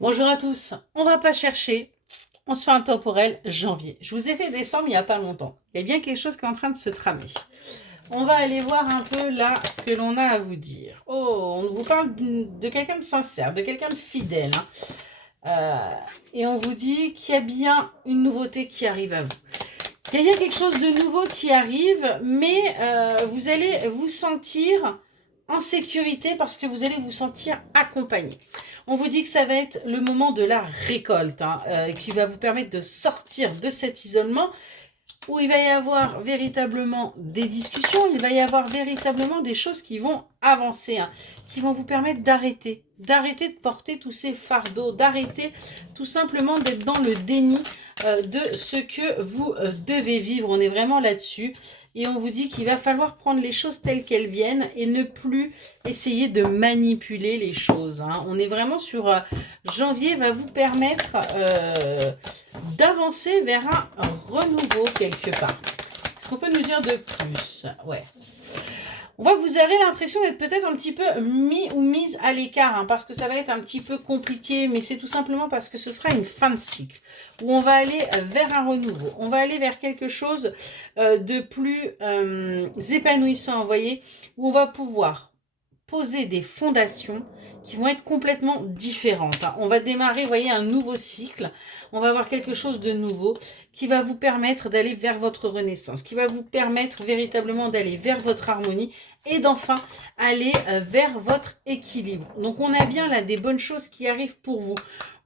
Bonjour à tous, on va pas chercher, on se fait un temporel janvier. Je vous ai fait décembre il n'y a pas longtemps. Il y a bien quelque chose qui est en train de se tramer. On va aller voir un peu là ce que l'on a à vous dire. Oh, on vous parle de quelqu'un de sincère, de quelqu'un de fidèle. Et on vous dit qu'il y a bien une nouveauté qui arrive à vous. Il y a quelque chose de nouveau qui arrive, mais vous allez vous sentir en sécurité parce que vous allez vous sentir accompagné. On vous dit que ça va être le moment de la récolte, qui va vous permettre de sortir de cet isolement où il va y avoir véritablement des discussions, il va y avoir véritablement des choses qui vont avancer, qui vont vous permettre d'arrêter de porter tous ces fardeaux, d'arrêter tout simplement d'être dans le déni de ce que vous devez vivre. On est vraiment là-dessus. Et on vous dit qu'il va falloir prendre les choses telles qu'elles viennent et ne plus essayer de manipuler les choses. On est vraiment sur janvier va vous permettre d'avancer vers un renouveau quelque part. Est-ce qu'on peut nous dire de plus? Ouais. On voit que vous avez l'impression d'être peut-être un petit peu mis ou mise à l'écart, parce que ça va être un petit peu compliqué, mais c'est tout simplement parce que ce sera une fin de cycle, où on va aller vers un renouveau, on va aller vers quelque chose de plus épanouissant, vous voyez, où on va pouvoir poser des fondations qui vont être complètement différentes. On va démarrer, vous voyez, un nouveau cycle. On va avoir quelque chose de nouveau qui va vous permettre d'aller vers votre renaissance, qui va vous permettre véritablement d'aller vers votre harmonie et d'enfin aller vers votre équilibre. Donc on a bien là des bonnes choses qui arrivent pour vous,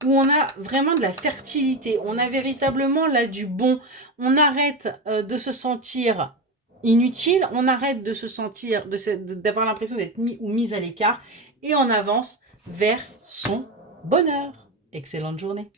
où on a vraiment de la fertilité, on a véritablement là du bon. On arrête de se sentir inutile, on arrête de se sentir, d'avoir l'impression d'être mis ou mise à l'écart et on avance vers son bonheur. Excellente journée.